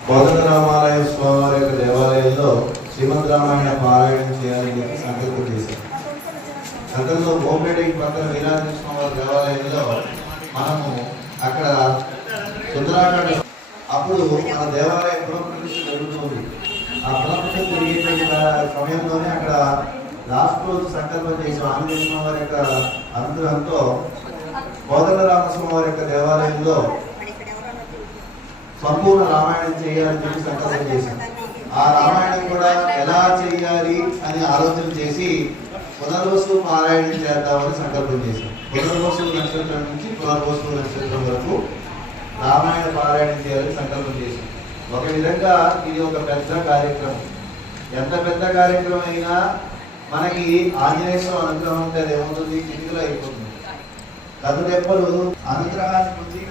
కోదండరామాలయ స్వామివారి యొక్క దేవాలయంలో శ్రీమద్ రామాయణ పారాయణం చేయాలని చెప్పి సంకల్పం చేశాం. గతంలో బోంబేడికి పక్కన వీరాంజనేయ స్వామివారి దేవాలయంలో మనము అక్కడ సుందరాకాండ అప్పుడు మన దేవాలయ పునఃప్రతిష్ఠ జరుగుతుంది. ఆ పునఃప్రతిష్ఠ జరిగేటువంటి సమయంలోనే అక్కడ లాస్ట్ రోజు సంకల్పం చేసిన ఆంజనేయ స్వామివారి యొక్క అనుగ్రహంతో కోదండరామస్వామివారి యొక్క దేవాలయంలో సంపూర్ణ రామాయణం చేయాలని చెప్పి సంకల్పం చేశాం. ఆ రామాయణం కూడా ఎలా చేయాలి అని ఆలోచన చేసి పునర్వసు పారాయణం చేద్దామని సంకల్పం చేశాం. పునర్వసు నక్షత్రం నుంచి పునర్వసు నక్షత్రం వరకు రామాయణ పారాయణం చేయాలని సంకల్పం చేశాం. ఒక విధంగా ఇది ఒక పెద్ద కార్యక్రమం. ఎంత పెద్ద కార్యక్రమం అయినా మనకి ఆంజనేయ స్వామి అనుగ్రహం ఉంటే అది ఏమవుతుంది, చిటికలో అయిపోతుంది. కదురెప్పలు అనుగ్రహాన్ని పొంది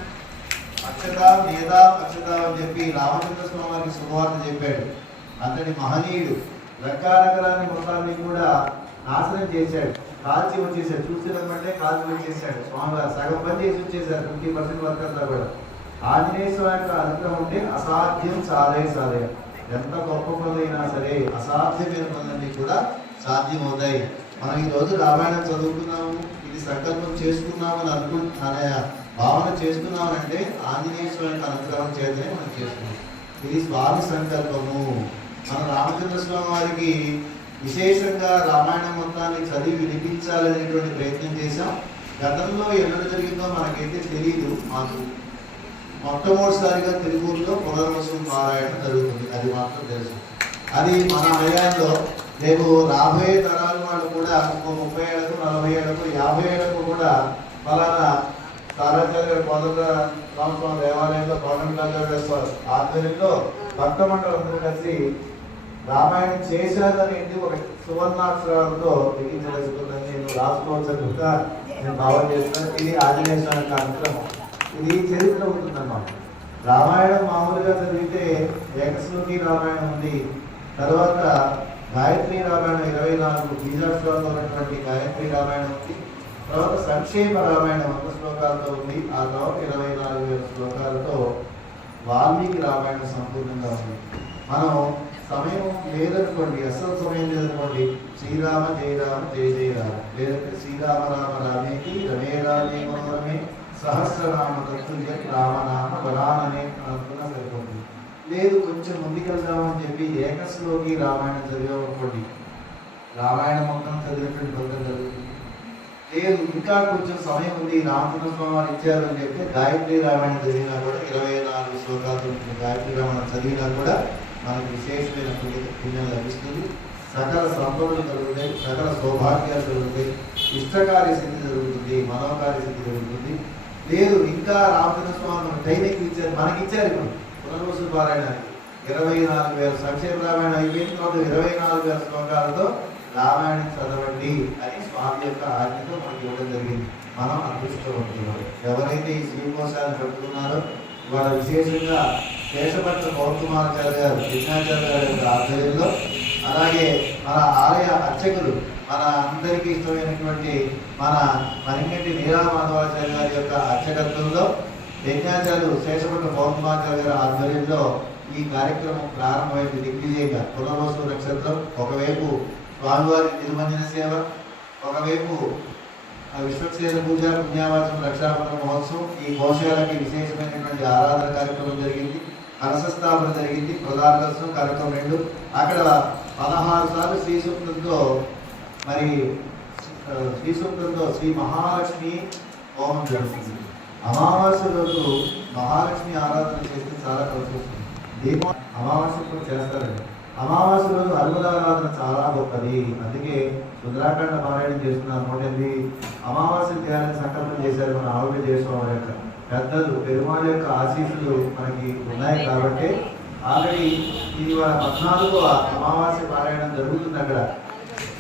అక్షత వేద అక్షత అని చెప్పి రామచంద్ర స్వామి వారికి శుభవార్త చెప్పాడు. అంతటి మహనీయుడు లంకానగరాన్ని మొత్తాన్ని కూడా నాశనం చేశాడు, కాల్చి వచ్చేసాడు. చూసినమంటే కాల్చి వచ్చేసాడు స్వామివారు. సగం పని చేసి వచ్చేసారు, 50% వర్క్ అంతా కూడా. ఆంజనేయ స్వామి యొక్క అనుగ్రహం ఉంటే అసాధ్యం సాధే. ఎంత గొప్ప పనులైనా సరే అసాధ్యమైన పనులన్నీ కూడా సాధ్యం అవుతాయి. మనం ఈరోజు రామాయణం చదువుకున్నాము, ఇది సంకల్పం చేసుకున్నాము అని అనే భావన చేస్తున్నామంటే ఆంజనేయ స్వామి అనుగ్రహం చేతనే మనం చేస్తున్నాం. ఇది స్వామి సంకల్పము. మన రామచంద్ర స్వామి వారికి విశేషంగా రామాయణం మొత్తాన్ని చదివి వినిపించాలనేటువంటి ప్రయత్నం చేశాం. గతంలో ఎన్నడూ జరిగిందో మనకైతే తెలియదు. మాకు మొట్టమొదటిసారిగా తిరుపూరులో పునర్వసు పారాయణ జరుగుతుంది, అది మాత్రం తెలుసు. అది మన హయాంలో రేపు రాబోయే తరాల వాళ్ళు కూడా 30 ఏళ్లకు 40 ఏళ్లకు 50 ఏళ్లకు కూడా ఫలానా తారాచార్య కోదండరామస్వామి దేవాలయంలో కోదండరామస్వామి ఆధ్వర్యంలో భక్త మండలందరూ కలిసి రామాయణం చేశారని ఒక సువర్ణాక్షరాలతో లిఖించదలుచుకుందని నేను రాసుకోవచ్చా నేను భావన చేస్తున్నాను. ఇది ఆంజనేయ స్వామి అనుగ్రహం. ఇది చరిత్ర ఉంటుందన్నమాట. రామాయణం మామూలుగా చదివితే ఏకశ్లోకి రామాయణం ఉంది, తర్వాత గాయత్రి రామాయణం 24 బీజాక్షరాలతో ఉన్నటువంటి గాయత్రి రామాయణం ఉంది, తర్వాత సంక్షేమ రామాయణం 100 శ్లోకాలతో ఉంది, ఆ తర్వాత 24,000 శ్లోకాలతో వాల్మీకి రామాయణం సంపూర్ణంగా ఉంది. మనం సమయం లేదనుకోండి, అసలు సమయం లేదనుకోండి, శ్రీరామ జయ రామ జయ జయ రామ, లేదంటే శ్రీరామ రామ రామేకి రమే రామే మనోరమే సహస్రనామ తత్తుల్య రామనామ వరాననే అనుకున్నా సరిపోతుంది. లేదు కొంచెం ముందుకెళ్దామని చెప్పి ఏకశ్లోకి రామాయణం చదివామనుకోండి, రామాయణం మొత్తం చదివినటువంటి ఫలితం జరుగుతుంది. లేదు ఇంకా కొంచెం సమయం ఉంది, రామచంద్ర స్వామి వారు ఇచ్చారు అని చెప్తే గాయత్రి రామాయణం చదివినా కూడా 24 శ్లోకాలతో గాయత్రి రామాయణం చదివినా కూడా మనకు విశేషమైన పుణ్యం లభిస్తుంది. సకల సంపదలు జరుగుతాయి, సకల సౌభాగ్యాలు జరుగుతాయి, ఇష్టకార్య సిద్ధి జరుగుతుంది, మనోకార్య సిద్ధి జరుగుతుంది. లేదు ఇంకా రామచంద్ర స్వామి టైంకి ఇచ్చారు, మనకి ఇచ్చారు. ఇప్పుడు పునర్వసు పారాయణానికి 24,000 సంక్షేమ రామాయణం అయిపోయిన తర్వాత 24,000 శ్లోకాలతో రామాయణం చదవండి అని స్వామి యొక్క ఆజ్ఞతో మనకి ఇవ్వడం జరిగింది. మనం అదృష్టవంతులు. ఎవరైతే ఈ శ్రీకోశాన్ని పెట్టుకున్నారో వాళ్ళ విశేషంగా శేషపట్ల పౌర్కుమారాచార్య గారు కృష్ణాచార్య గారి యొక్క ఆధ్వర్యంలో, అలాగే మన ఆలయ అర్చకులు మన అందరికీ ఇష్టమైనటువంటి మన మరింగంటి నీరామాధవాచార్య గారి యొక్క అర్చకత్వంలో యజ్ఞాచార్యులు శేషపట్ల పౌర్కుమారాచార్య గారి ఆధ్వర్యంలో ఈ కార్యక్రమం ప్రారంభమైంది. దిగ్విజయంగా పునర్వసు నక్షత్రం ఒకవైపు స్వామివారి తిరుమంజన సేవ, ఒకవైపు విశ్వక్సేన పూజ, పుణ్యావాచన, రక్షాబంధన మహోత్సవం, ఈ ఘోషాలకి విశేషమైనటువంటి ఆరాధన కార్యక్రమం జరిగింది, కలశస్థాపన జరిగింది, ప్రధాన దర్శనం కార్యక్రమం 2. అక్కడ 16 సార్లు శ్రీ సూక్తంతో మరి శ్రీ సూక్తంతో శ్రీ మహాలక్ష్మి హోమం జరుగుతుంది. అమావాస్య రోజు మహాలక్ష్మి ఆరాధన చేస్తే చాలా కలిసి వస్తుంది. దీపం అమావాస్య కూడా చేస్తారండి. అమావాస్య రోజు హనుమదారాధన చాలా గొప్పది. అందుకే సుందరాకాండ పారాయణం చేస్తున్నారు. 108 అమావాస్య చేయాలని సంకల్పం చేశారు మన ఆవిడ చేసుకోవాలి యొక్క పెద్దలు. పెరుమాళ యొక్క ఆశీస్సులు మనకి ఉన్నాయి కాబట్టి ఆల్రెడీ ఇది 14వ అమావాస్య పారాయణం జరుగుతుంది అక్కడ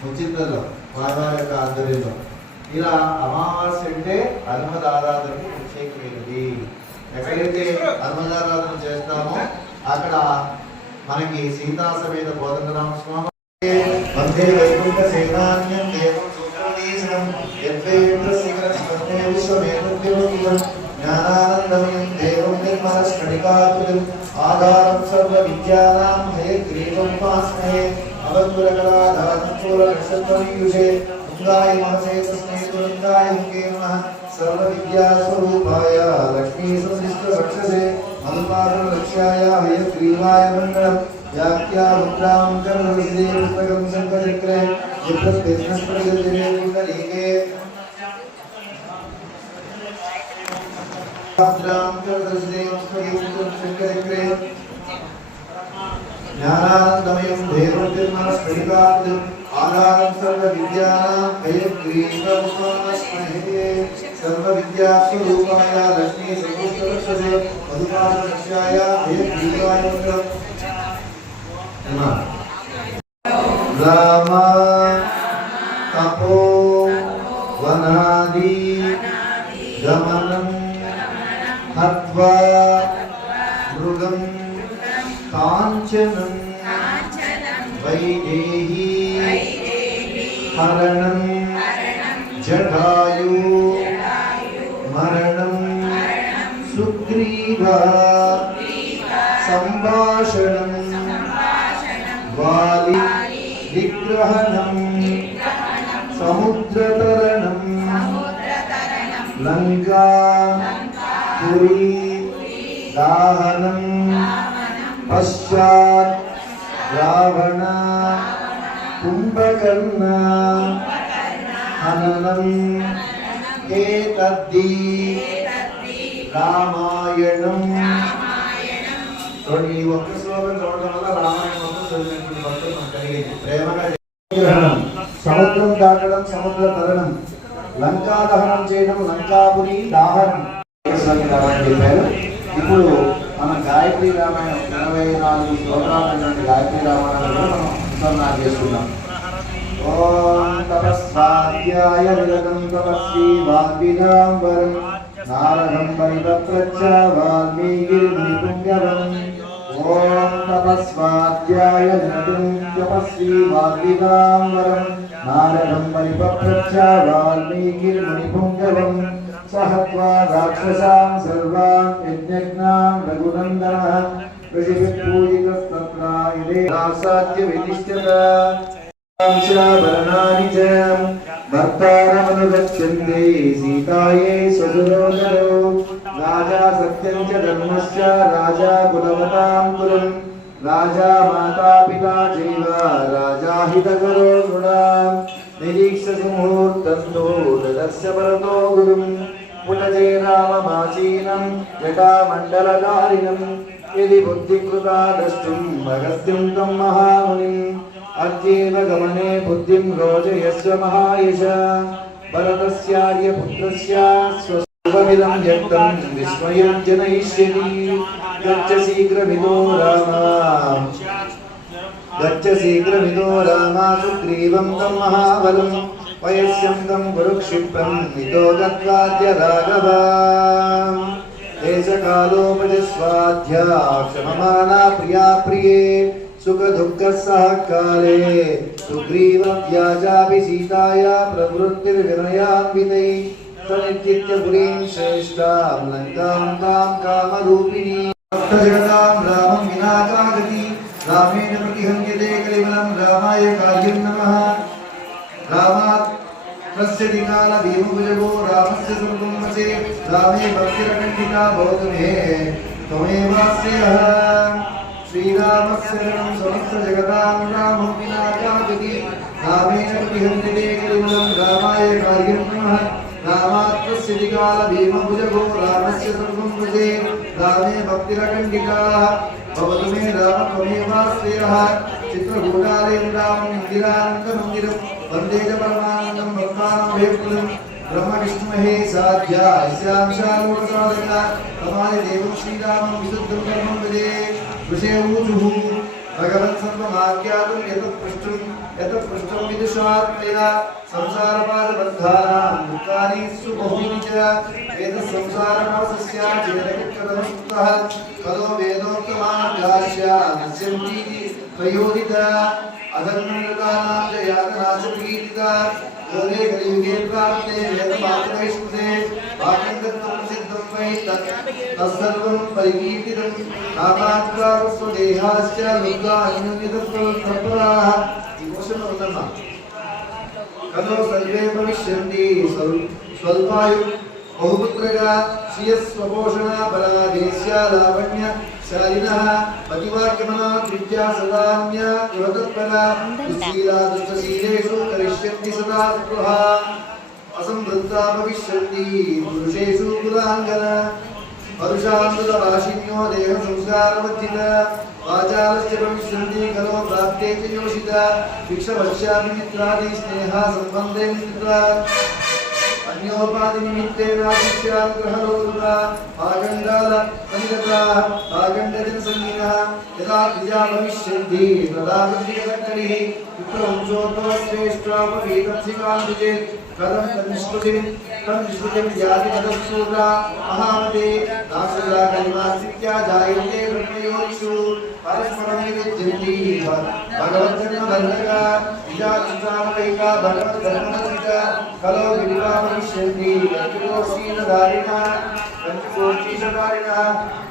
ముచ్చింతల్లో వారి యొక్క ఆధ్వర్యంలో. ఇలా అమావాస్య అంటే హనుమదారాధనకి ప్రత్యేకమైనది. ఎక్కడైతే హనుమదారాధన చేస్తామో అక్కడ మనకి సీతా సమేత కోదండరామస్వామి వందే వైకుంఠ సేనాన్యం దేవం సూత్రదీశనం యద్వేంద్ర శిఖర స్వర్ణే విశ్వమేతద్యోగితం జ్ఞానానందమయం దేవం నిర్మల స్ఫటికాతులం ఆధారం सर्वविद्यानां हयग्रीवं उपास्महे अवधूलकलाधारमूलनक्षत्रमीयुषे तुङ्गाय महसे तस्मै तुरङ्गाय मुखे नमः सर्वविद्यास्वरूपाय लक्ष्मीसंश्लिष्टवक्षसे मधुपादलक्ष्याय हयग्रीवाय मङ्गलम् व्याख्या मुद्रां कर्मविदे पुस्तकं शङ्खचक्रे चित्रस्पेष्णस्पतिजले पुण्डरीके मुद्रां कर्मविदे पुस्तकं शङ्खचक्रे ज्ञानानन्दमयं देवतिर्मनस्फटिकाब्दम् आधारं सर्वविद्यानां हयग्रीवमुपास्महे सर्वविद्यास्वरूपाय लक्ष्मीसंश्लिष्टवक्षसे मधुपादलक्ष्याय हयग्रीवाय मङ्गलम् राम तपो वनादि गमनं हत्वा मृगं काञ्चनं वैदेही हरणं जटायु मरणं सुग्रीवा संभाषणं वाली विग्रहणं समुद्रतरणं लंका पुरी दाहनं पश्चात् रावण कुंभकर्ण हननं एतद्धि रामायणं ఈ ఒక్క శ్లోకం చదవడం వల్ల రామాయణం మొత్తం చదివినటువంటి భక్తులు మనకు కలిగేది ప్రేమగా సముద్రం దాటడం సముద్ర తరణం లంకా దహనం చేయడం లంకాపురి దాహనం చెప్పారు. ఇప్పుడు మన గాయత్రి రామాయణం 24 శ్లోకాలైనటువంటి గాయత్రి రామాయణంలో మనం ఉత్సర్ణ చేసుకున్నాం. ఓం తపస్వాధ్యాయ నిరతం తపస్వి వాగ్విదాంబరం నారదం పరిపప్రచ్చ వాల్మీకిర్మునిపుంగవం. ఓం తపస్వాధ్యాయ నిరతం తపస్వి వాగ్విదాంబరం నారదం పరిపప్రచ్చ వాల్మీకిర్మునిపుంగవం. సహత్వా రాక్షసాం సర్వాన్ యజ్ఞజ్ఞాన్ రఘునందనః ఋషిభిః పూజితస్తత్ర ఇదే సాధ్య వితిష్ఠత భరణాని చ భర్తారమనుగచ్చన్తే సీతాయే స్వసురోదరో రాజా సత్యం చ ధర్మశ్చ రాజా కులవతాం కులం రాజా మాతా పితా చైవ రాజా హితకరో నృణాం నిరీక్ష ముహూర్తంతో దదర్శ పరతో గురుం పునజే రామమాచీనం జటామండలధారిణం యది బుద్ధికృతా ద్రష్టుం అగస్త్యం తం మహామునిం అద్యేవ గమనే బుద్ధిం రోజయస్వ మహాయశ భరతస్యార్య పుత్రస్య స్వస్వమిదం వ్యక్తం విస్మయం జనయిష్యతి గచ్చ శీఘ్రమిదో రామ గచ్చ శీఘ్రమిదో రామ సుగ్రీవం తం మహాబలం వయస్యం తం గురుక్షిప్రం నితో గత్వాద్య రాఘవ దేశకాలోపజస్వాధ్యా క్షమమానా ప్రియా ప్రియే సుఖ దుఃఖ సహకాలే సుగ్రీవ వ్యాజాపి సీతాయా ప్రవృత్తిర్వినయాన్వితై సనిత్య పురీం శ్రేష్టాం లంకాం తాం కామరూపిణీ జగతాం రామం వినాకాగతి రామేణ ప్రతిహన్యతే కలివలం రామాయ కార్యం నమః రామాత్ తస్య కాల భీమభుజగో రామస్య సంగమసే రామే భక్తిరకంఠికా భవతు మే త్వమేవాస్యః శ్రీరామస్య సమస్త జగతాం రామం వినాకాగతి రామేణ ప్రతిహన్యతే కలివలం రామాయ కార్యం నమః రామాత్మస్య కాల భీమభుజగో రామస్య సంగమసే రామే భక్తిరకంఠికా భవతు మే రామ త్వమేవాస్యః చిత్రకూటాలయం రామం ఇందిరానందమందిరం వందే చ పరమానందం భక్తానాం భయప్రదం బ్రహ్మ విష్ణు మహేశాధ్య యస్యాంశాలోకసాధక తమాయ దేవం శ్రీరామం విశుద్ధం కర్మం వదే ఋషేవూచుః భగవత్ సర్వమాఖ్యాతం యతః పృష్టం విదుషాత్మయా సంసారపాదబద్ధానాం దుఃఖాని సుబహూని చ ఏతత్ సంసారమోసస్య చేదవిక్రమస్తుతః తదో వేదోక్తమార్గాస్య నశ్యంతీతి ప్రయోజిత అధర్మయుగానాం చ యాతనాశప్రీతిత యోగే కలియుగే ప్రాప్తే వేదపాత్రైష్ణుతే వాక్యంగత్వం సిద్ధం तस्मै तत्सर्वं परिकीर्तितं कामात्कार स्वदेहाश्च लोकान्यतत्पराः इमोशन होता कलो सर्वे भविष्यन्ति स्वल्पायु बहुपुत्रगा श्रियस्वपोषणा बलादेश्य लावण्य शालिनः पतिवाक्यमना विद्या सदान्य युवतत्परा दुःशीला दुष्टशीलेषु करिष्यन्ति सदा स्पृहा असंवृत्ता भविष्यन्ति पुरुषेषु कुलाङ्गना परुषामृतवासिन्यो देहसंस्कारवर्जिता वाचालश्च भविष्यन्ति खलो प्राप्ते च योषिता भिक्षवक्ष्यामि मित्रादि स्नेहा सम्बन्धे मित्रा अन्योपाधि निमित्तेन शिष्यान् ग्रहणोरुता आगण्डाल पण्डिता आगण्डजन संगीनः यदा द्विजा भविष्यन्ति तदा वृद्धिकर्तरिः विप्रवंशोद्भवश्रेष्ठापवीतंसिकान्तिचे कथं तन्निष्कृतिं जाति तदस्सूता महामते नासुरा कलिमास्तित्या जायन्ते ब्रह्मयोनिषु परस्परमेविद्यन्ति भगवद्जन्मबन्धका विजातिसामकैका भगवद्धर्ममन्त्रिका कलो विदिवा भविष्यन्ति पञ्चकोटीशधारिणः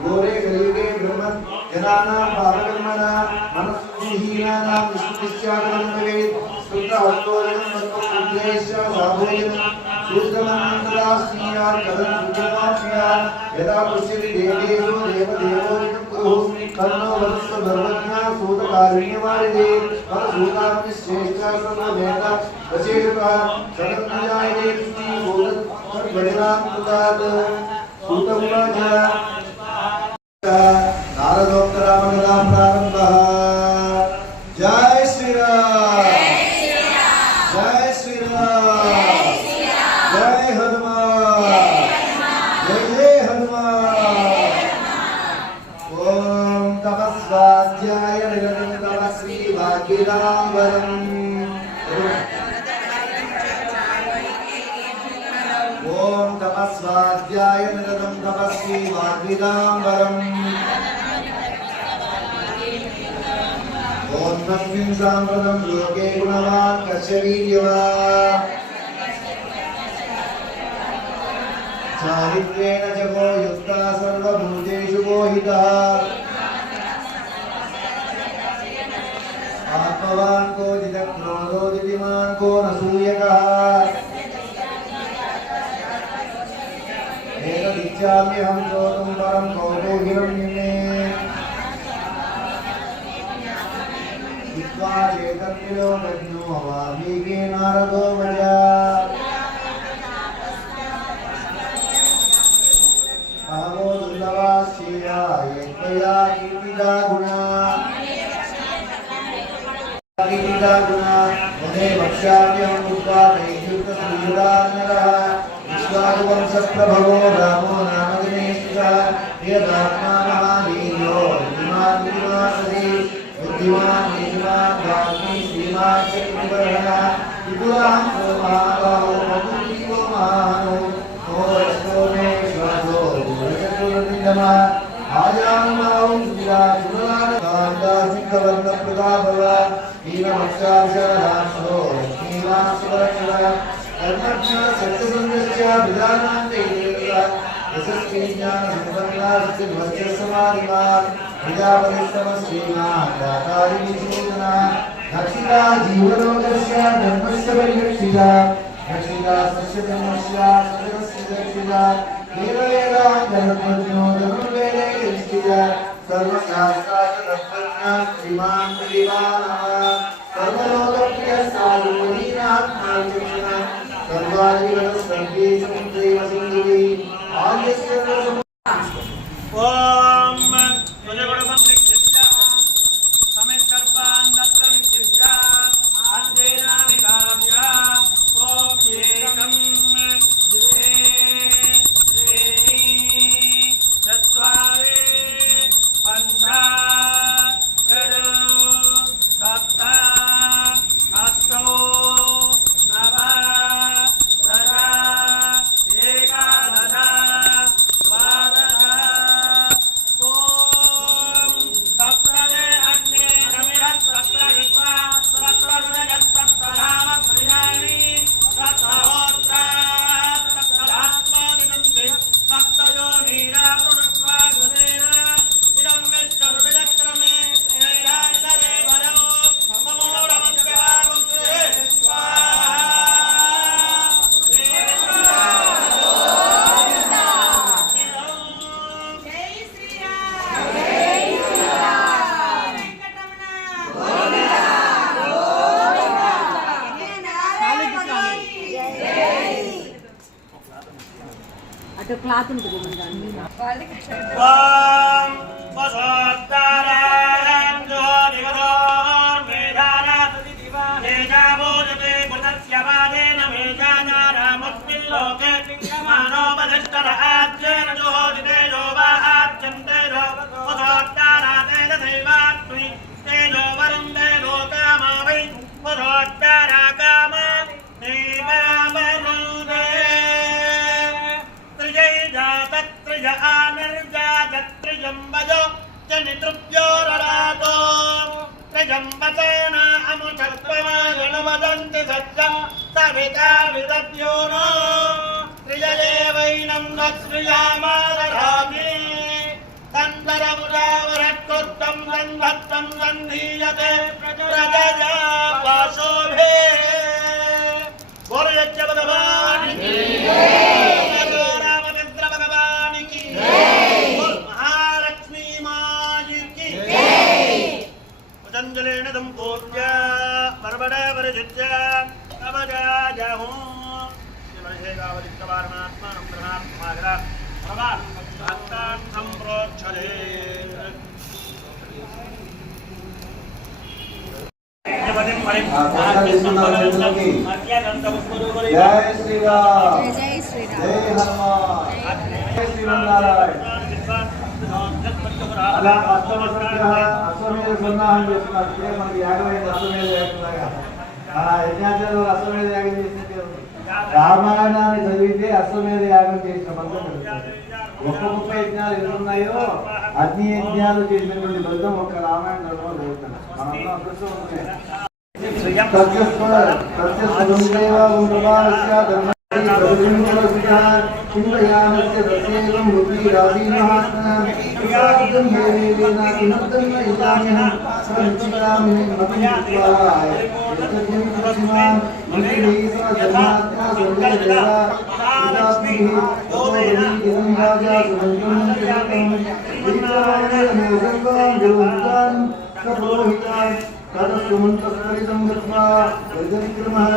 घोरे कलियुगे ब्रह्मन् जनानां पापकर्मणां मनस्विहीनानां विष्णुश्चाकलं भवेत् शुद्धहस्तोदनं सत्त्वबुद्धेश्च साभोजनं शुद्धमन्त्रास्मीयात् कथं शुद्धमाप्नुयात् यदा पश्यति देवेषु देवदेवोदिनं कुरुः तन्नो वदस्व सर्वज्ञा सूतकारुण्यवारिधे तत्सूतामनिश्चेष्टा सर्ववेद वशेषतः सदन्नजायते कृष्णीभूतं तद्वचनां कृतात् सूतमुवाच नारदोक्तरामकथां प्रारम्भः जय श्रीराम जय श्रीराम जय हनुमान जय जय हनुमान ओम तपस्वाध्याय निरतं तपस्वी भाग्यरामवरम् ओम तपस्वाध्याय निरतं तपस्वी भाग्यरामवरम् ओम तस्मिन् साम्प्रतं लोके गुणवान् कश्यवीर्यवान् चारित्रेण जगो युक्ता सर्वभूतेषु मोहितः आत्मवान् को जितक्रोधो जितिमान् को न सूयकः एतदिच्छाम्यहं श्रोतुं परं कौतूहलं चेतन्यो तज्ञो वाल्मीकि नारदो वजा बहवो दुर्लभा श्रिया एकया कीर्तिदा गुणा मुने वक्ष्याम्यहं कृत्वा नैर्युक्तसुयुधानरः विश्वाकुवंशप्रभवो रामो नाम दिनेशः यदात्मा महावीर्यो बुद्धिमान् बुद्धिमान् नीतिमान् वाग्मी श्रीमान् चक्रवर्णः विपुलां महाबाहो बहुतीवो महानो मोरस्तो मे श्वासो गुणचतुर्विधमः आजानुमावं सुराजुरानकान्दासिकवर्णप्रदाभव हीनमक्षाक्षरांशो लक्ष्मीवांशवरक्षः कर्मज्ञ सत्यसन्धस्य विधानां देवः यशस्वी ज्ञानसम्पन्नास्तिर्वज्रसमाधिमान् प्रजापतिस्तमश्रीमान् दातारिणीसूदना रक्षिता जीवलोकस्य धर्मस्य परिरक्षिता रक्षिता स्वस्य धर्मस्य सदस्य रक्षिता देववेदान्तर्मज्ञो धनुर्वेदे रक्षिता सर्वशास्त्रार्थतत्त्वज्ञः श्रीमान् परिवानः सर्वलोकप्रियसाधुमनीनात्मार्जनः सर्वादिवनस्सर्वे समुद्रेव सिन्धुः आर्यस्य క్లాత్ ఉంటుంది మన దాన్ని जय श्री राम जय हनुमान जय శ్రీమన్నారాయణ అలా అశ్వమేధ సన్నాహం చేస్తున్నారు. మనకి యాగమైన అశ్వమేధ యాగంలాగా ఆ యజ్ఞాచార్యులు అశ్వమేధ యాగం చేసినట్టే ఉంది. రామాయణాన్ని చదివితే అశ్వమేధ యాగం చేసిన ఫలితం కలుగుతుంది. ఒక్క యజ్ఞాలు ఎన్ని ఉన్నాయో అగ్ని యజ్ఞాలు చేసినటువంటి ఫలితం ఒక్క రామాయణంలో జరుగుతుంది. మనందరం అదృష్టవంతులే. तदस्सुमन्तस्फलितं गत्वा यजनिक्रमः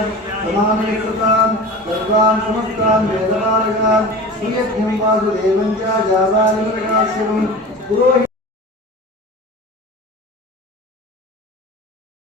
समामेकृतान् सर्वान् समस्तान् वेदपालकान् सुयज्ञं वासुदेवं च जाबालिमृगाश्रमं पुरोहितं